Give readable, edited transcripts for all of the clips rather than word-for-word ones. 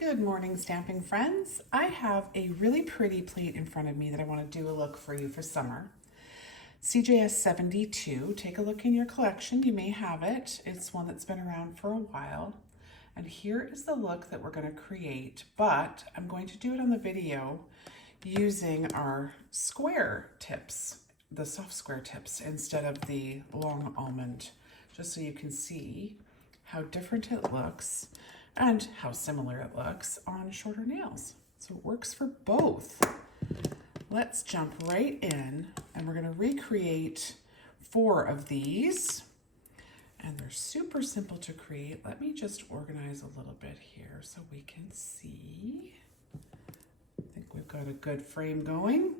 Good morning, stamping friends. I have a really pretty plate in front of me that I want to do a look for you for summer. CJS 72, take a look in your collection. You may have it. It's one that's been around for a while. And here is the look that we're going to create, but I'm going to do it on the video using our square tips, the soft square tips, instead of the long almond, just so you can see how different it looks and how similar it looks on shorter nails. So it works for both. Let's jump right in, and we're going to recreate 4 of these. And they're super simple to create. Let me just organize a little bit here so we can see. I think we've got a good frame going.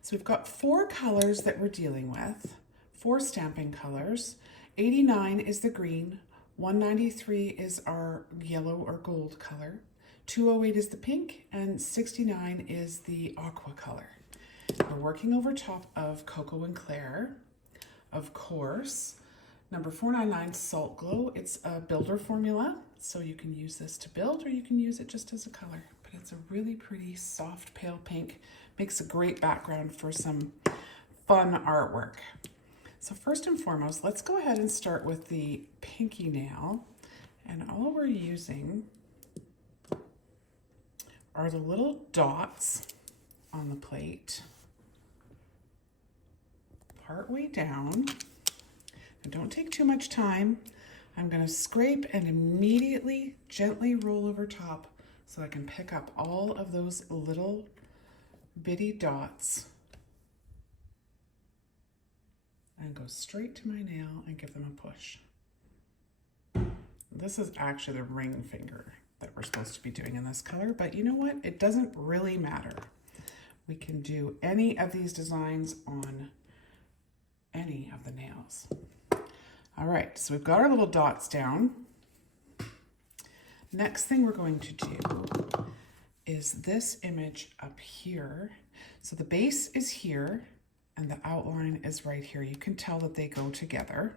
So we've got 4 colors that we're dealing with, 4 stamping colors. 89 is the green, 193 is our yellow or gold color, 208 is the pink, and 69 is the aqua color. We're working over top of KoKo&Claire, of course. Number 499, Salt Glow. It's a builder formula, so you can use this to build or you can use it just as a color. But it's a really pretty soft pale pink. Makes a great background for some fun artwork. So first and foremost, let's go ahead and start with the pinky nail. And all we're using are the little dots on the plate, part way down. Now don't take too much time. I'm going to scrape and immediately gently roll over top so I can pick up all of those little bitty dots and go straight to my nail and give them a push. This is actually the ring finger that we're supposed to be doing in this color, but you know what? It doesn't really matter. We can do any of these designs on any of the nails. All right, so we've got our little dots down. Next thing we're going to do is this image up here. So the base is here and the outline is right here. You can tell that they go together.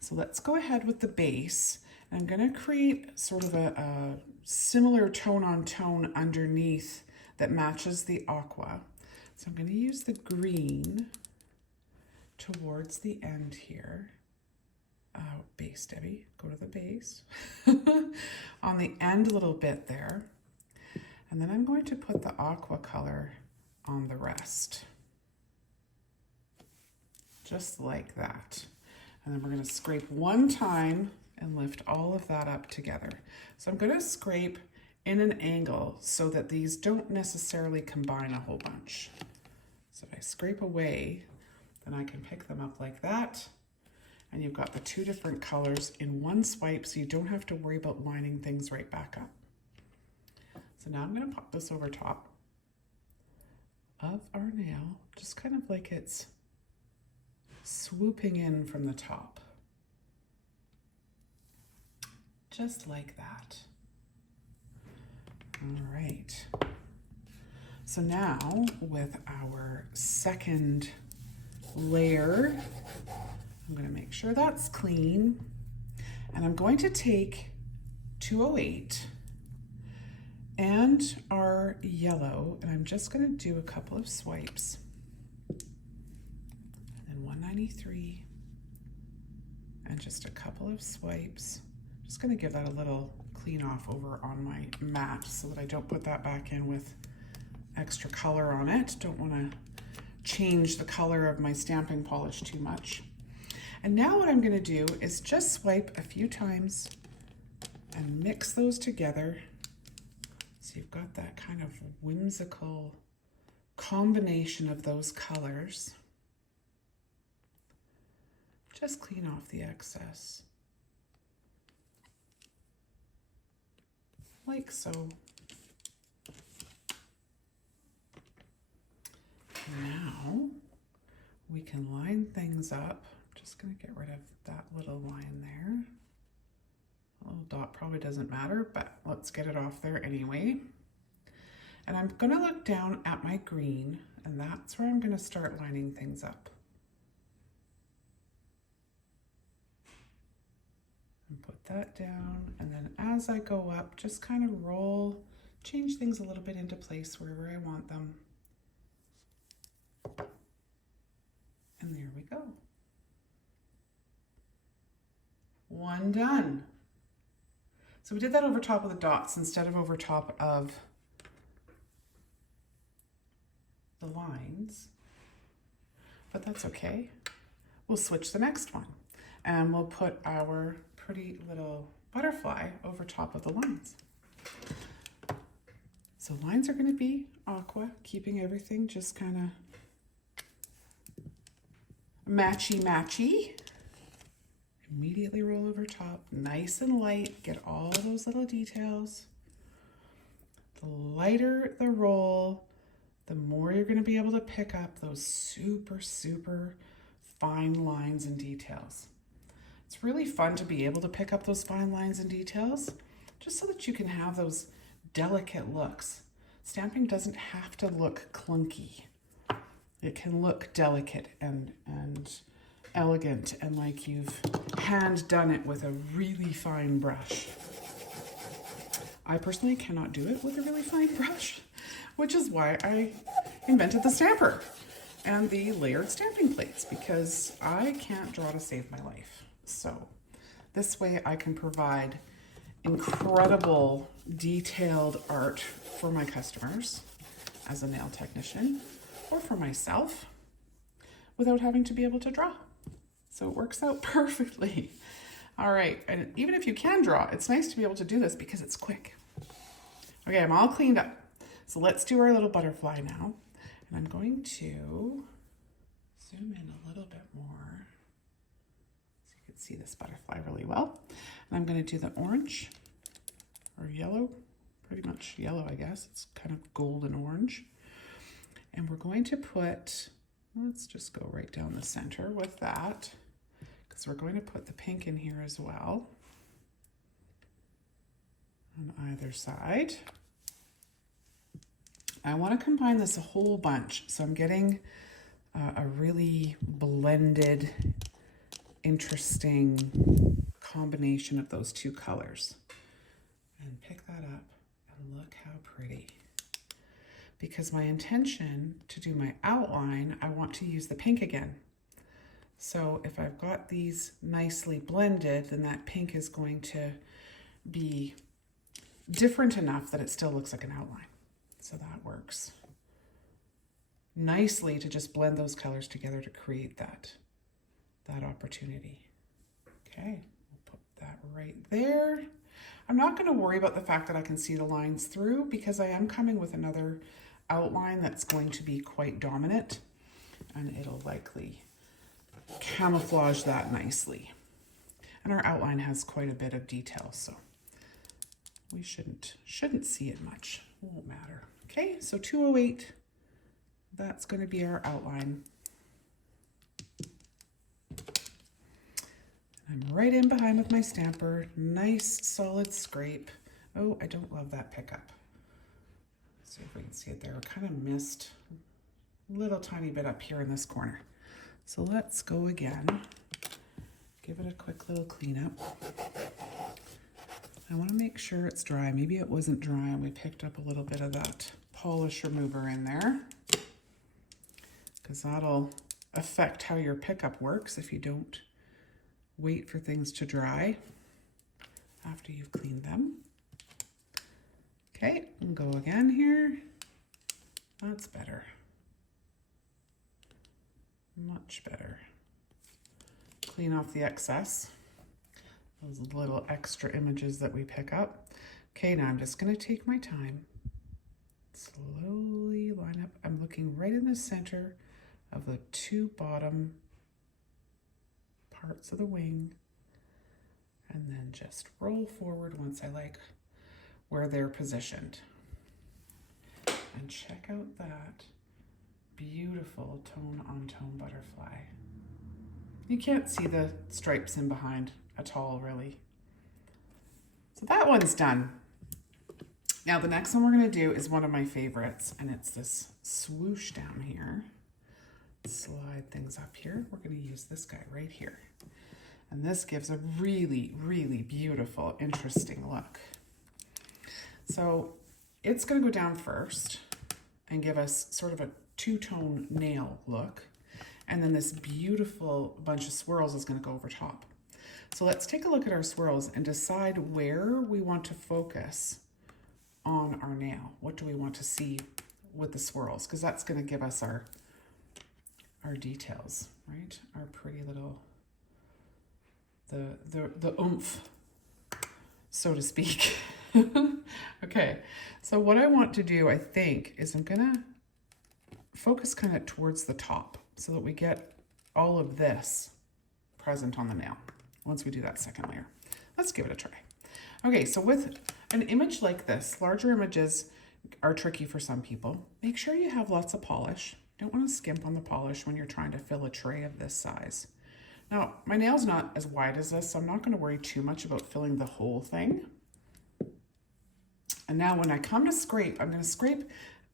So let's go ahead with the base. I'm going to create sort of a similar tone on tone underneath that matches the aqua. So I'm going to use the green towards the end here. Base, Debbie, go to the base. On the end a little bit there. And then I'm going to put the aqua color on the rest. Just like that. And then we're going to scrape one time and lift all of that up together. So I'm going to scrape in an angle so that these don't necessarily combine a whole bunch. So if I scrape away, then I can pick them up like that. And you've got the 2 different colors in one swipe, so you don't have to worry about lining things right back up. So now I'm going to pop this over top of our nail, just kind of like it's swooping in from the top. Just like that. All right. So now with our second layer, I'm going to make sure that's clean. And I'm going to take 208 and our yellow, and I'm just going to do a couple of swipes. And then 193 and just a couple of swipes. Just going to give that a little clean off over on my mat so that I don't put that back in with extra color on it. Don't want to change the color of my stamping polish too much. And now what I'm going to do is just swipe a few times and mix those together. So you've got that kind of whimsical combination of those colors. Just clean off the excess. Like so. Now we can line things up. Just going to get rid of that little line there. A little dot probably doesn't matter, but let's get it off there anyway. And I'm going to look down at my green, and that's where I'm going to start lining things up. And put that down, and then as I go up, just kind of roll, change things a little bit into place wherever I want them. And there we go. One done. So we did that over top of the dots instead of over top of the lines, but that's okay. We'll switch the next one and we'll put our pretty little butterfly over top of the lines. So lines are going to be aqua, keeping everything just kind of matchy-matchy. Immediately roll over top, nice and light, get all those little details. The lighter the roll, the more you're going to be able to pick up those super, super fine lines and details. It's really fun to be able to pick up those fine lines and details just so that you can have those delicate looks. Stamping doesn't have to look clunky. It can look delicate and elegant and like you've hand done it with a really fine brush. I personally cannot do it with a really fine brush, which is why I invented the stamper and the layered stamping plates, because I can't draw to save my life. So this way I can provide incredible detailed art for my customers as a nail technician or for myself without having to be able to draw. So it works out perfectly. All right, and even if you can draw, it's nice to be able to do this because it's quick. Okay, I'm all cleaned up. So let's do our little butterfly now. And I'm going to zoom in a little bit more so you can see this butterfly really well. And I'm going to do the orange or yellow, pretty much yellow, I guess. It's kind of golden orange. And we're going to put, let's just go right down the center with that, because we're going to put the pink in here as well on either side. I want to combine this a whole bunch, so I'm getting a really blended, interesting combination of those two colors. And pick that up and look how pretty. Because my intention to do my outline, I want to use the pink again. So if I've got these nicely blended, then that pink is going to be different enough that it still looks like an outline. So that works nicely to just blend those colors together to create that opportunity. Okay, we'll put that right there. I'm not going to worry about the fact that I can see the lines through because I am coming with another outline that's going to be quite dominant and it'll likely camouflage that nicely. And our outline has quite a bit of detail, so we shouldn't see it much. Won't matter. Okay, so 208, that's going to be our outline. I'm right in behind with my stamper, nice solid scrape. Oh, I don't love that pickup. Let's see if we can see it there. I kind of missed a little tiny bit up here in this corner. So let's go again. Give it a quick little cleanup. I want to make sure it's dry. Maybe it wasn't dry and we picked up a little bit of that polish remover in there, because that'll affect how your pickup works if you don't wait for things to dry after you've cleaned them. Okay, and go again here. That's better. Much better. Clean off the excess. Those little extra images that we pick up. Okay, now I'm just going to take my time. Slowly line up. I'm looking right in the center of the two bottom parts of the wing. And then just roll forward once I like where they're positioned. And check out that beautiful tone-on-tone butterfly. You can't see the stripes in behind at all, really. So that one's done. Now the next one we're going to do is one of my favorites, and it's this swoosh down here. Slide things up here. We're going to use this guy right here. And this gives a really, really beautiful, interesting look. So it's going to go down first and give us sort of a two-tone nail look. And then this beautiful bunch of swirls is going to go over top. So let's take a look at our swirls and decide where we want to focus on our nail. What do we want to see with the swirls? Because that's going to give us our details, right? Our pretty little, the oomph, so to speak. Okay, so what I want to do, I think, is I'm gonna focus kind of towards the top so that we get all of this present on the nail once we do that second layer. Let's give it a try. Okay, so with an image like this, larger images are tricky for some people. Make sure you have lots of polish. Don't want to skimp on the polish when you're trying to fill a tray of this size. Now, my nail's not as wide as this, so I'm not going to worry too much about filling the whole thing. And now when I come to scrape, I'm going to scrape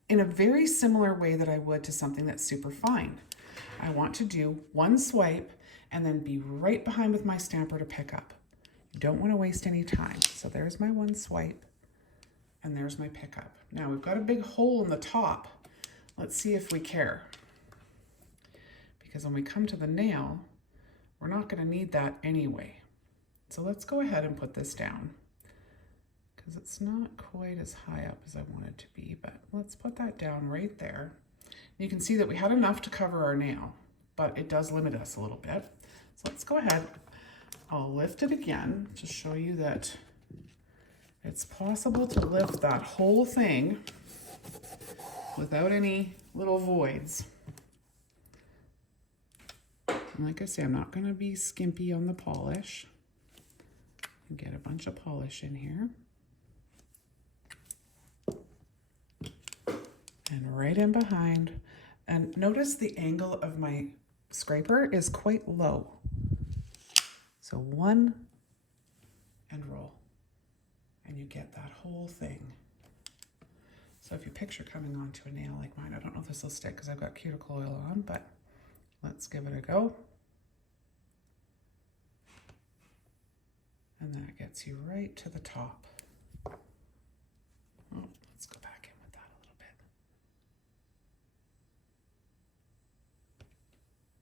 in a very similar way that I would to something that's super fine. I want to do one swipe and then be right behind with my stamper to pick up. You don't want to waste any time. So there's my one swipe and there's my pickup. Now we've got a big hole in the top. Let's see if we care. Because when we come to the nail, we're not going to need that anyway. So let's go ahead and put this down, because it's not quite as high up as I want it to be, but let's put that down right there. You can see that we had enough to cover our nail, but it does limit us a little bit. So let's go ahead. I'll lift it again to show you that it's possible to lift that whole thing without any little voids. And like I say, I'm not going to be skimpy on the polish. Get a bunch of polish in here. And right in behind. And notice the angle of my scraper is quite low. So one and roll. And you get that whole thing. So if you picture coming onto a nail like mine, I don't know if this will stick because I've got cuticle oil on, but let's give it a go. And that gets you right to the top. Oh, let's go back in with that a little bit.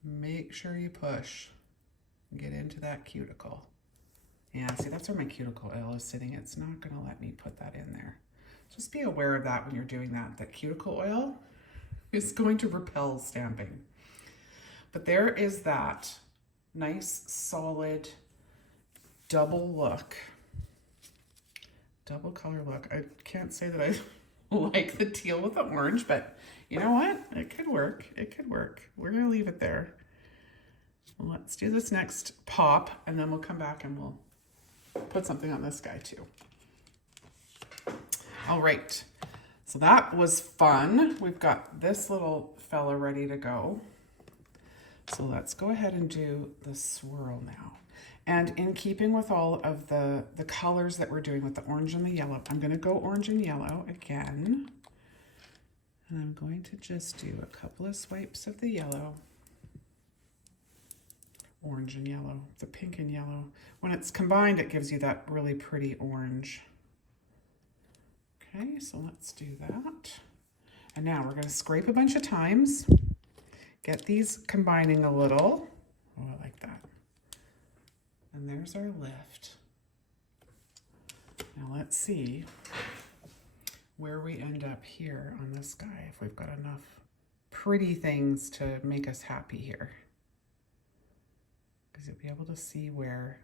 Make sure you push. Get into that cuticle. Yeah, see, that's where my cuticle oil is sitting. It's not going to let me put that in there. Just be aware of that when you're doing that. That cuticle oil is going to repel stamping. But there is that nice, solid, double look. Double color look. I can't say that I like the teal with the orange, but you know what? It could work. It could work. We're going to leave it there. Let's do this next pop, and then we'll come back and we'll put something on this guy too. All right. So that was fun. We've got this little fella ready to go. So let's go ahead and do the swirl now. And in keeping with all of the colors that we're doing with the orange and the yellow, I'm going to go orange and yellow again. And I'm going to just do a couple of swipes of the yellow. Orange and yellow, the pink and yellow. When it's combined, it gives you that really pretty orange. Okay, so let's do that. And now we're going to scrape a bunch of times. Get these combining a little. Oh, I like that. And there's our lift. Now let's see where we end up here on this guy, if we've got enough pretty things to make us happy here. Because you'll be able to see where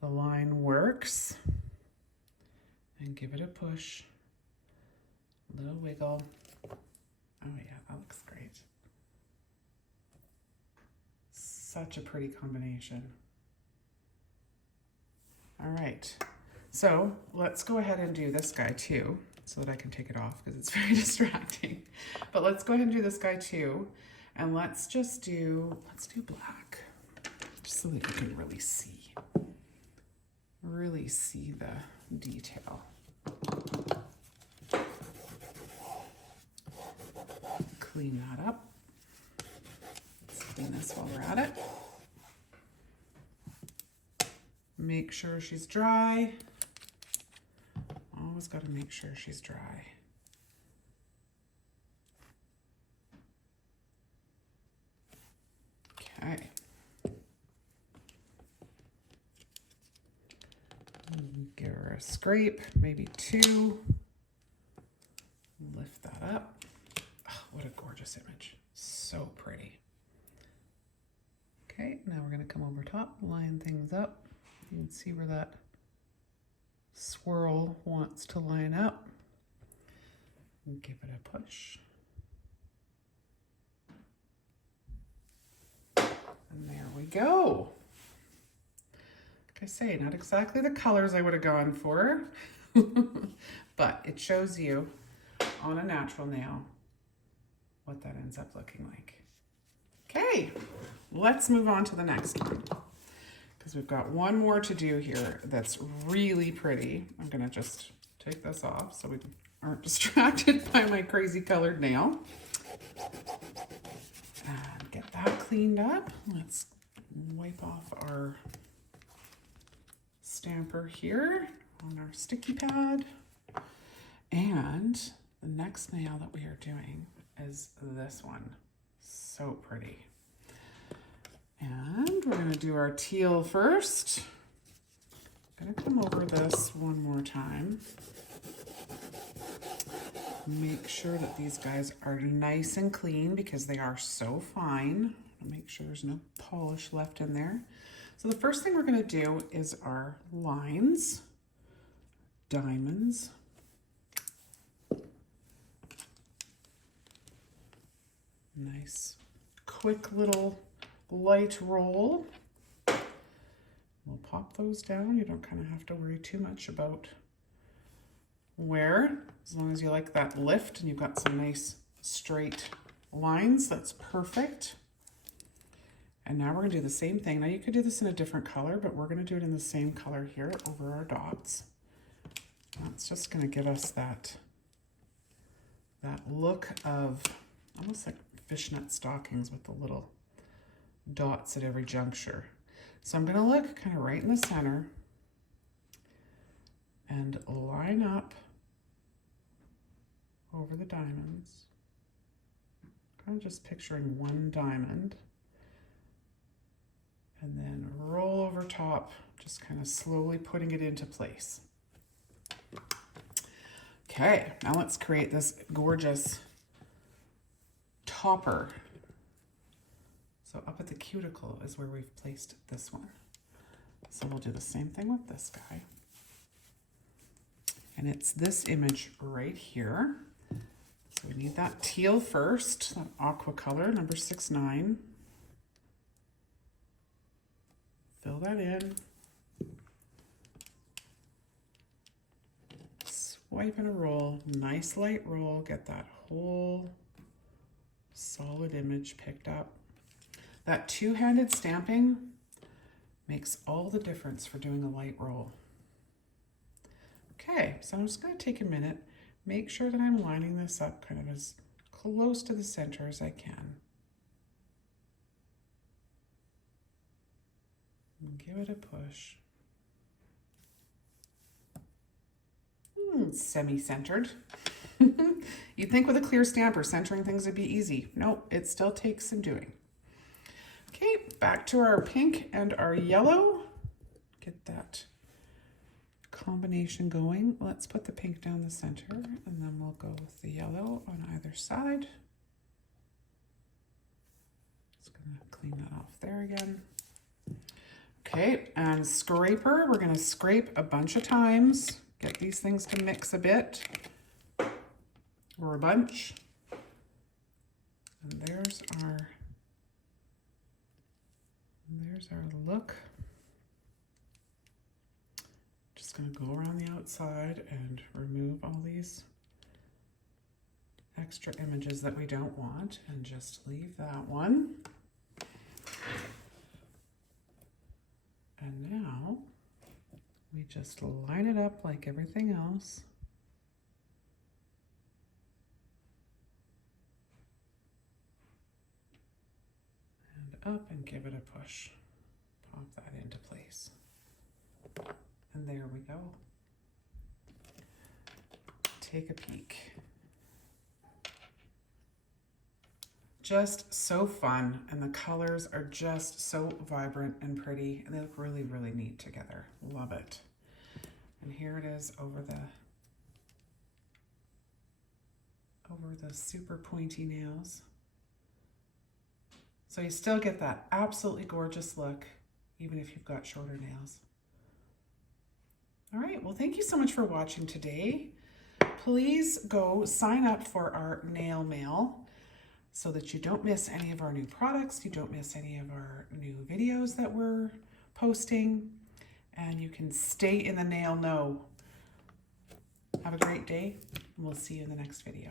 the line works. And give it a push. A little wiggle. Oh yeah, that looks great. Such a pretty combination. All right, so let's go ahead and do this guy too, so that I can take it off because it's very distracting. But let's go ahead and do this guy too. And let's do black, just so that you can really see the detail. Clean that up. Let's clean this while we're at it. make sure she's dry. Always got to make sure she's dry. Okay. Give her a scrape, maybe two. Lift that up. Oh, what a gorgeous image. So pretty. Okay, now we're going to come over top, line things up. You can see where that swirl wants to line up. And give it a push. And there we go. Like I say, not exactly the colors I would have gone for, but it shows you on a natural nail what that ends up looking like. Okay, let's move on to the next one because we've got one more to do here that's really pretty. I'm gonna just take this off so we aren't distracted by my crazy colored nail. And get that cleaned up. Let's wipe off our stamper here on our sticky pad. And the next nail that we are doing is this one. So pretty. And we're going to do our teal first. I'm going to come over this one more time. Make sure that these guys are nice and clean because they are so fine. Make sure there's no polish left in there. So the first thing we're going to do is our lines, diamonds. Nice, quick little light roll. We'll pop those down. You don't kind of have to worry too much about where, as long as you like that lift and you've got some nice straight lines, that's perfect. And now we're gonna do the same thing. Now you could do this in a different color, but we're gonna do it in the same color here over our dots. That's just gonna give us that look of almost like fishnet stockings with the little dots at every juncture. So I'm gonna look kind of right in the center and line up over the diamonds. Kind of just picturing one diamond. And then roll over top, just kind of slowly putting it into place. Okay, now let's create this gorgeous topper. So up at the cuticle is where we've placed this one. So we'll do the same thing with this guy. And it's this image right here. So we need that teal first, that aqua color, number 69. Fill that in. Swipe and a roll, nice light roll, get that whole solid image picked up. That two-handed stamping makes all the difference for doing a light roll. Okay, so I'm just going to take a minute, make sure that I'm lining this up kind of as close to the center as I can. And give it a push. Semi-centered. You'd think with a clear stamper, centering things would be easy. Nope, it still takes some doing. Okay, back to our pink and our yellow. Get that combination going. Let's put the pink down the center and then we'll go with the yellow on either side. Just gonna clean that off there again. Okay, and scraper, we're gonna scrape a bunch of times. Get these things to mix a bit, or a bunch. And there's our look. Just gonna go around the outside and remove all these extra images that we don't want and just leave that one. And now we just line it up like everything else. And up and give it a push. Pop that into place. And there we go. Take a peek. Just so fun, and the colors are just so vibrant and pretty, and they look really, really neat together. Love it. And here it is over the super pointy nails. So you still get that absolutely gorgeous look, even if you've got shorter nails. All right, well, thank you so much for watching today. Please go sign up for our nail mail so that you don't miss any of our new products, you don't miss any of our new videos that we're posting, and you can stay in the nail know. Have a great day, and we'll see you in the next video.